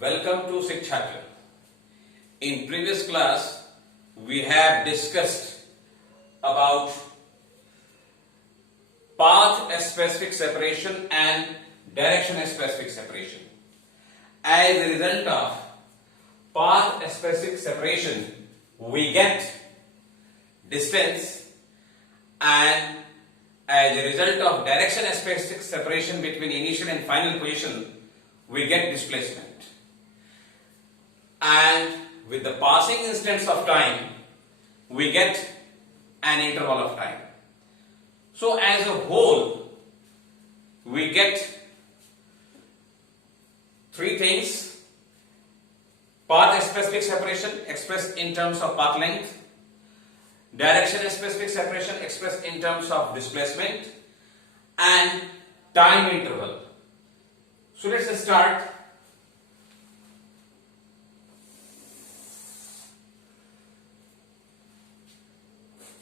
Welcome to Sikshatra. In previous class, we have discussed about path-specific separation and direction-specific separation. As a result of path-specific separation, we get distance, and as a result of direction-specific separation between initial and final position, we get displacement. And with the passing instants of time, we get an interval of time. So as a whole, we get three things: path-specific separation expressed in terms of path length, direction-specific separation expressed in terms of displacement, and time interval. So let's start.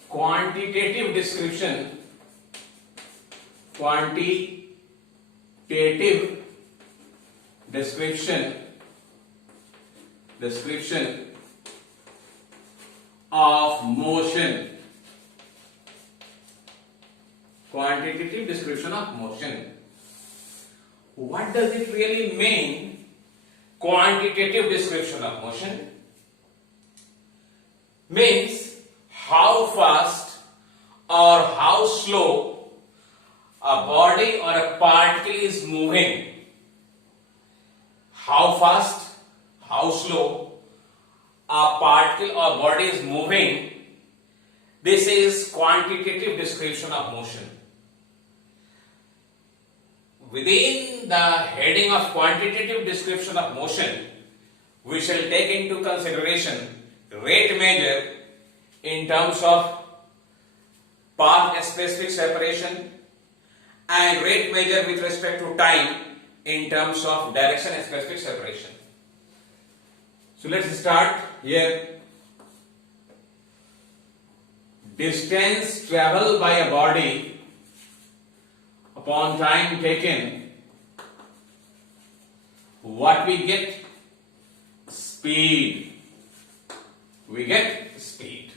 Quantitative description of motion. Quantitative description of motion. What does it really mean? Quantitative description of motion means how fast or how slow a body or a particle is moving. How fast, how slow a particle or body is moving. This is quantitative description of motion. Within the heading of quantitative description of motion, we shall take into consideration rate measure in terms of path-specific separation and rate measure with respect to time in terms of direction-specific separation. So let's start here. Distance traveled by a body upon time taken, what we get? Speed. We get speed.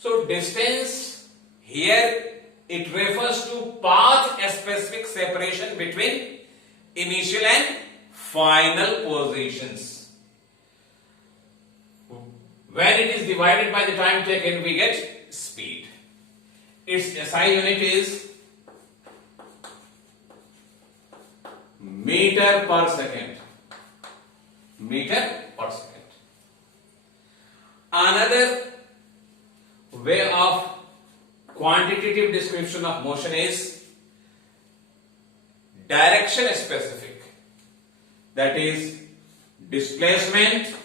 So distance here, it refers to path-specific separation between initial and final positions. When it is divided by the time taken, we get speed. Its SI unit is meter per second. Meter per second. Another way of quantitative description of motion is direction specific. That is displacement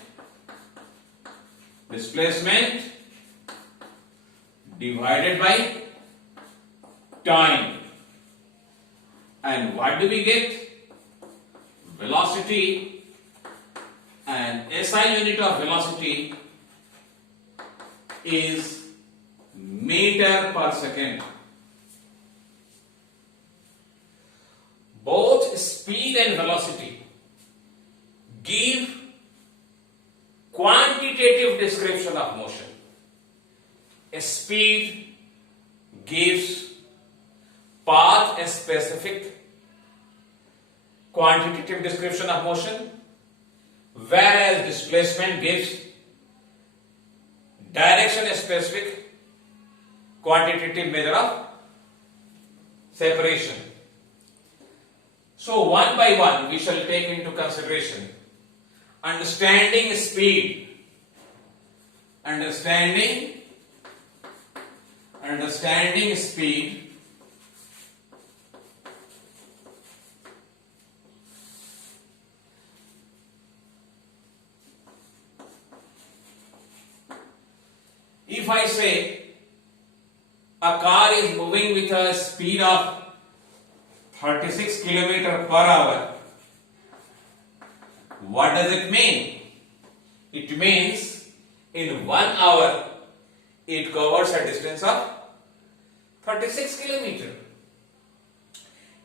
divided by time. And what do we get? Velocity, and SI unit of velocity is meter per second. Both speed and velocity give quantitative description of motion. A speed gives path-specific quantitative description of motion, whereas displacement gives direction-specific quantitative measure of separation. So one by one we shall take into consideration understanding speed. Understanding speed. If I say a car is moving with a speed of 36 km per hour, what does it mean? It means in 1 hour it covers a distance of 36 km.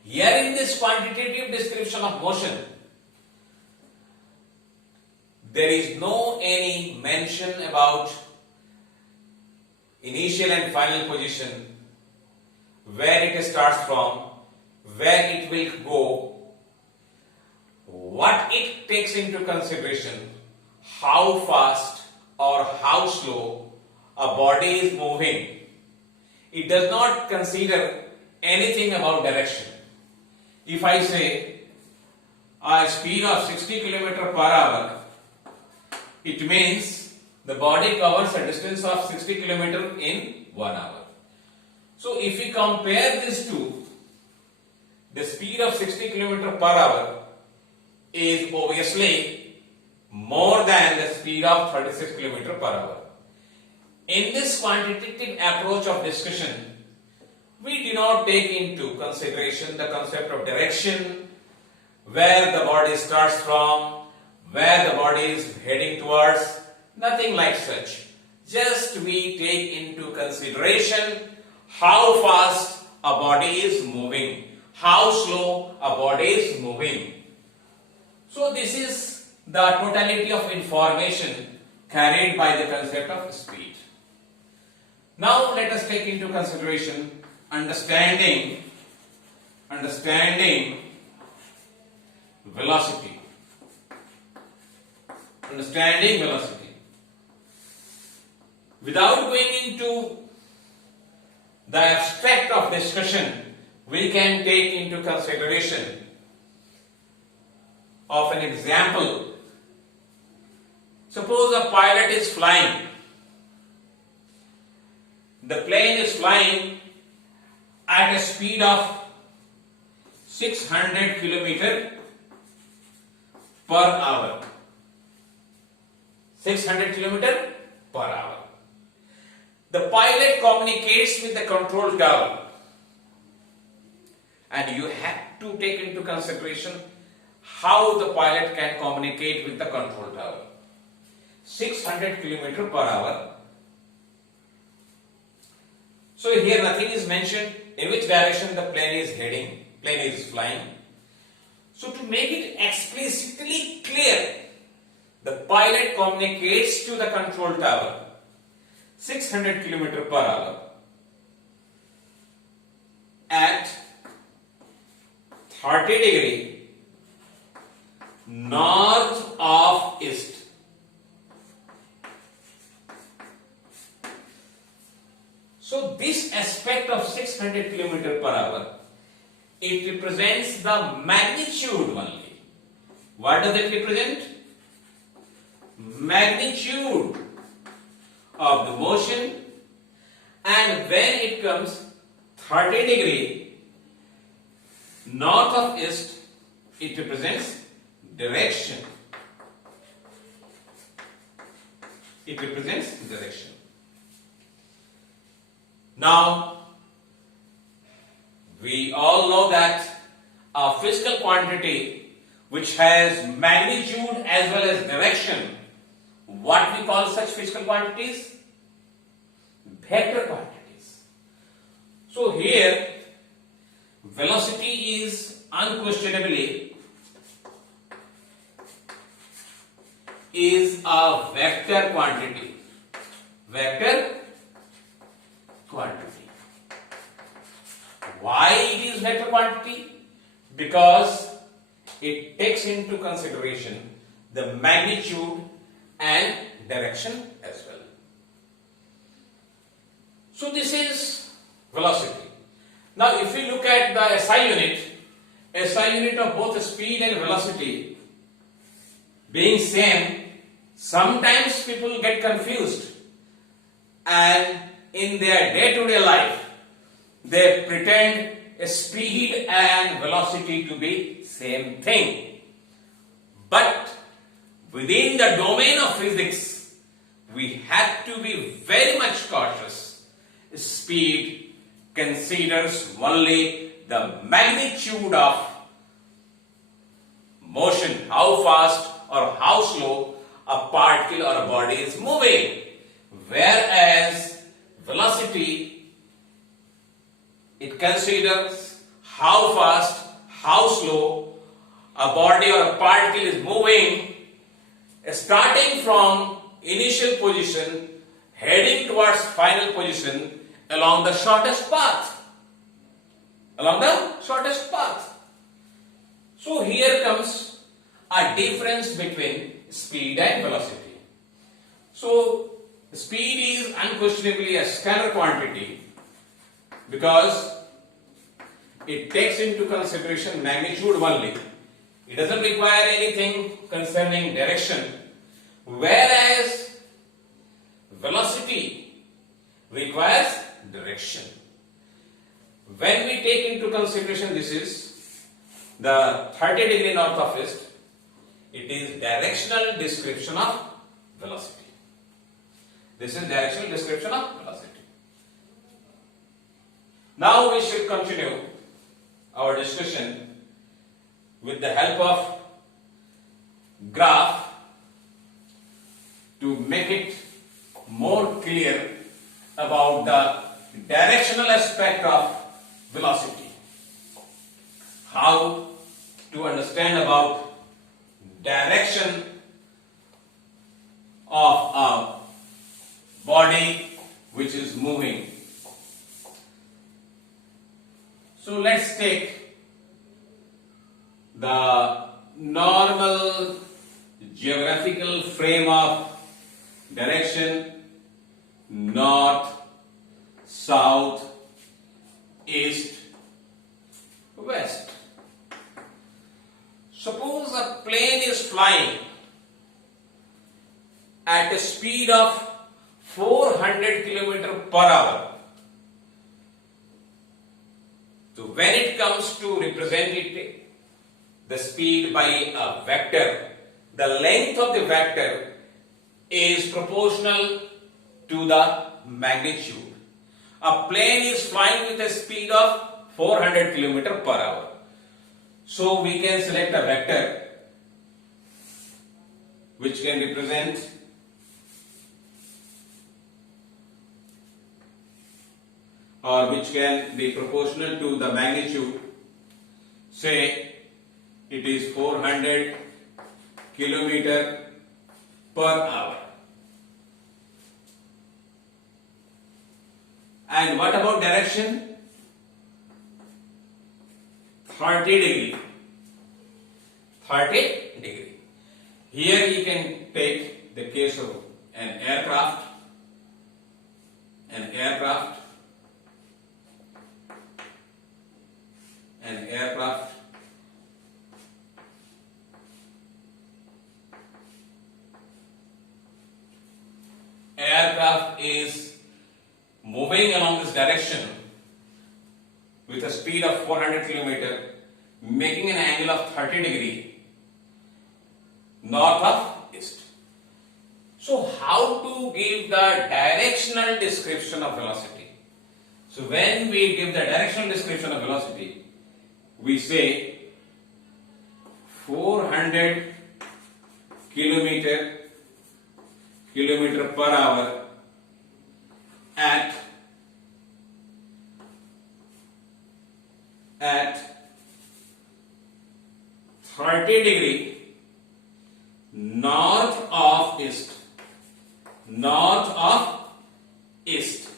Here in this quantitative description of motion, there is no any mention about initial and final position, where it starts from, where it will go, what it takes into consideration, how fast or how slow a body is moving. It does not consider anything about direction. If I say a speed of 60 km per hour, it means the body covers a distance of 60 km in 1 hour. So if we compare this to the speed of 60 km per hour is obviously more than the speed of 36 km per hour. In this quantitative approach of discussion, we do not take into consideration the concept of direction, where the body starts from, where the body is heading towards, nothing like such. Just we take into consideration how fast a body is moving, how slow a body is moving. So this is the totality of information carried by the concept of speed. Now let us take into consideration understanding velocity. Understanding velocity. Without going into the abstract of discussion, we can take into consideration of an example. Suppose a pilot is flying. The plane is flying at a speed of 600 km per hour. 600 km per hour. The pilot communicates with the control tower, and you have to take into consideration how the pilot can communicate with the control tower. 600 km per hour. So here nothing is mentioned in which direction the plane is heading, plane is flying. So to make it explicitly clear, the pilot communicates to the control tower 600 km per hour at 30 degree north of east. So this aspect of 600 km per hour, it represents the magnitude only. What does it represent? Magnitude of the motion, and when it comes 30 degree north of east, it represents direction. It represents direction. Now, we all know that a physical quantity which has magnitude as well as direction, what we call such physical quantities? Vector quantities. So here, velocity is unquestionably is a vector quantity. Vector quantity. Why it is vector quantity? Because it takes into consideration the magnitude and direction as well. So this is velocity. Now if we look at the SI unit of both speed and velocity being same, sometimes people get confused, and in their day-to-day life they pretend speed and velocity to be same thing. But within the domain of physics, we have to be very much cautious. Speed considers only the magnitude of motion, how fast or how slow a particle or a body is moving, whereas velocity, it considers how fast, how slow a body or a particle is moving, starting from initial position, heading towards final position along the shortest path. Along the shortest path. So here comes a difference between speed and velocity. So speed is unquestionably a scalar quantity because it takes into consideration magnitude only. It doesn't require anything concerning direction, whereas velocity requires direction. When we take into consideration this is the 30-degree north of east, it is directional description of velocity. This is directional description of velocity. Now we should continue our discussion with the help of graph to make it more clear about the directional aspect of velocity. How to understand about direction of a body which is moving. So let's take the normal geographical frame of direction: north, south, east, west. Suppose a plane is flying at a speed of 400 km per hour. So when it comes to represent it, the speed by a vector, the length of the vector is proportional to the magnitude. A plane is flying with a speed of 400 km per hour. So we can select a vector which can represent or which can be proportional to the magnitude. Say it is 400 km per hour. And what about direction? 30 degree. 30 degree. Here you can take the case of an aircraft. An aircraft. Aircraft is moving along this direction with a speed of 400 km, making an angle of 30 degree north of east. So how to give the directional description of velocity? So when we give the directional description of velocity, we say 400 kilometer per hour at 30 degree north of east. North of east.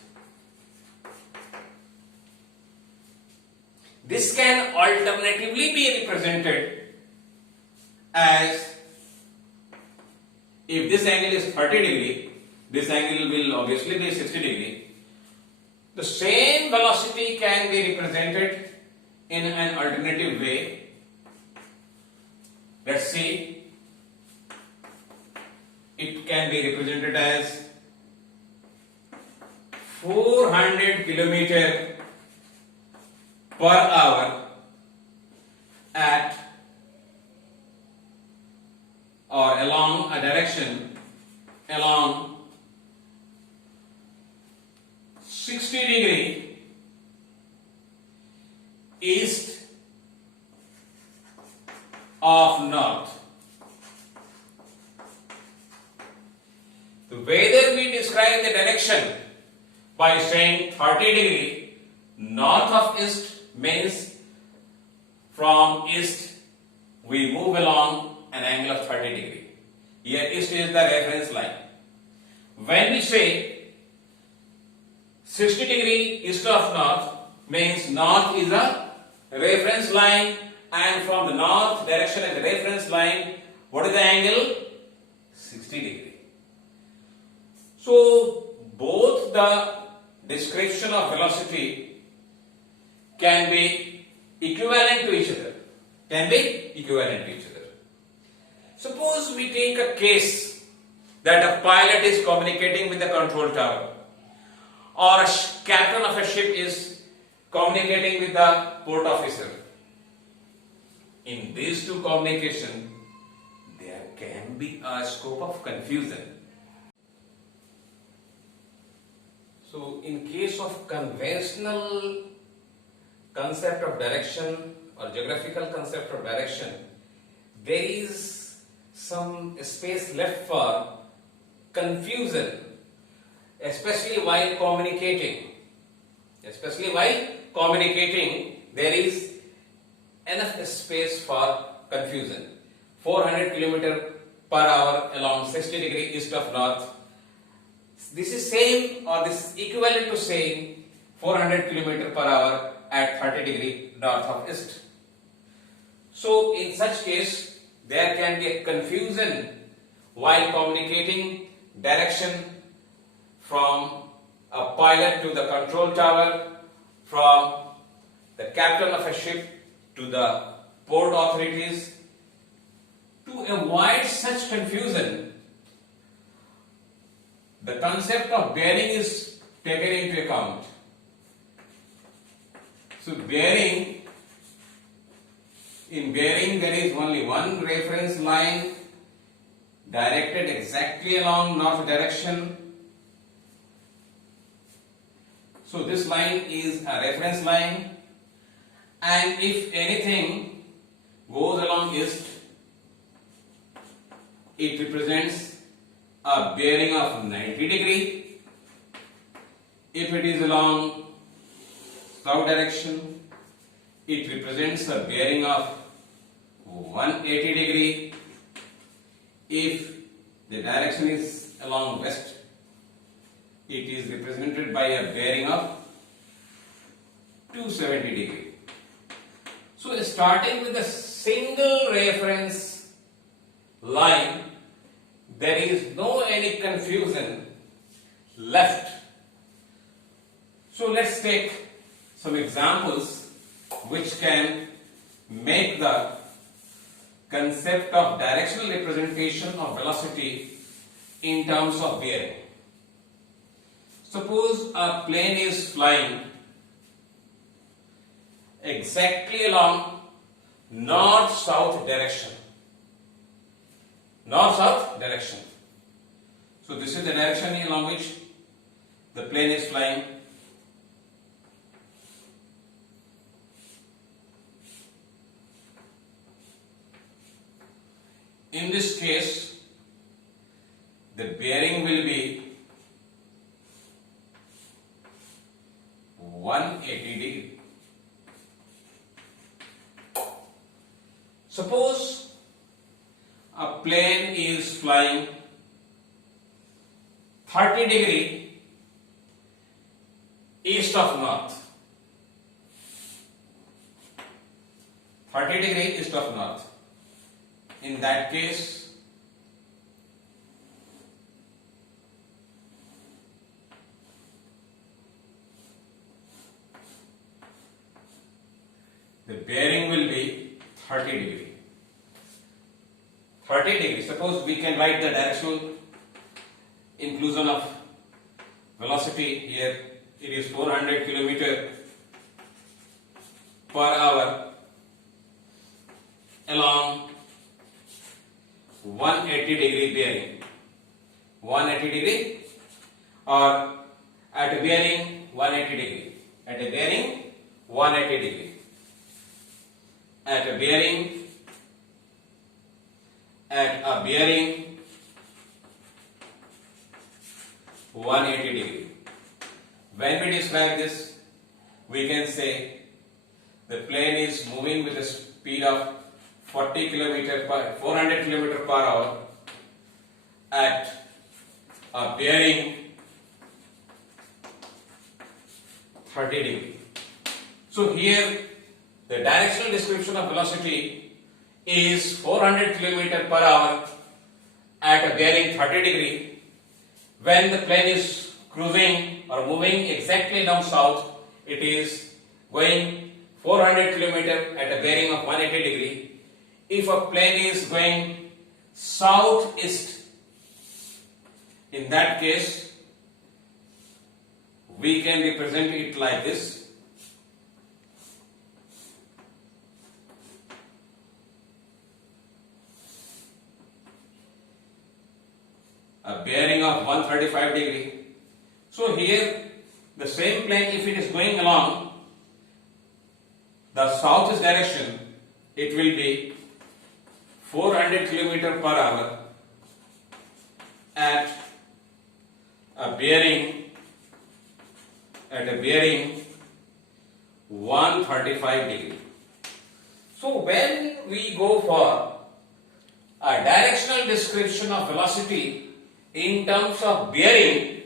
This can alternatively be represented as, if this angle is 30 degree, this angle will obviously be 60 degree. The same velocity can be represented in an alternative way. Let's see. It can be represented as 400 km per hour at or along a direction along 60 degree east of north. Whether we describe the direction by saying 30 degree north of east means from east we move along an angle of 30 degree. Here east is the reference line. When we say 60 degree east of north, means north is a reference line, and from the north direction as the reference line, what is the angle? 60 degree. So both the description of velocity can be equivalent to each other. Suppose we take a case that a pilot is communicating with the control tower, or a captain of a ship is communicating with the port officer. In these two communication, there can be a scope of confusion. So in case of conventional concept of direction or geographical concept of direction, there is some space left for confusion, especially while communicating. There is enough space for confusion. 400 km per hour along 60 degree east of north. This is same, or this is equivalent to saying 400 km per hour at 30 degree north of east. So in such case, there can be a confusion while communicating direction from a pilot to the control tower, from the captain of a ship to the port authorities. To avoid such confusion, the concept of bearing is taken into account. So in bearing there is only one reference line directed exactly along north direction. So this line is a reference line, and if anything goes along east, it represents a bearing of 90 degree. If it is along south direction, it represents a bearing of 180 degree. If the direction is along west, it is represented by a bearing of 270 degree. So starting with a single reference line, there is no any confusion left. So let's take some examples which can make the concept of directional representation of velocity in terms of bearing. Suppose a plane is flying exactly along north-south direction. So this is the direction along which the plane is flying. In this case, the bearing will be 180 degree. Suppose a plane is flying 30 degree east of north. 30 degree east of north. In that case, the bearing will be 30 degree. 30 degree. Suppose we can write the directional inclusion of velocity here. It is 400 km per hour along 180 degree bearing. 180 degree, or at a bearing 180 degree. At a bearing 180 degree. At a bearing 180 degree. When we describe this, we can say the plane is moving with a speed of 400 km per hour at a bearing 30 degree. So here the directional description of velocity is 400 km per hour at a bearing 30 degree. When the plane is cruising or moving exactly down south, it is going 400 km at a bearing of 180 degree. If a plane is going southeast, in that case we can represent it like this. A bearing of 135 degree. So here the same plane, if it is going along the southeast direction, it will be 400 km per hour at a bearing 135 degree. So when we go for a directional description of velocity in terms of bearing,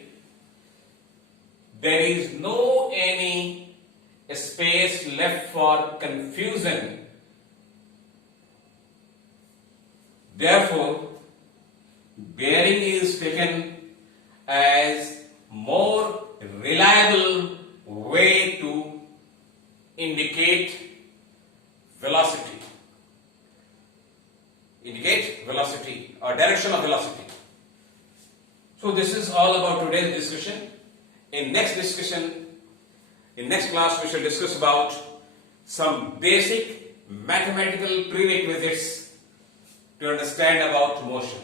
there is no any space left for confusion. Therefore, bearing is taken as more reliable way to indicate velocity or direction of velocity. So this is all about today's discussion. In next class we shall discuss about some basic mathematical prerequisites to understand about motion.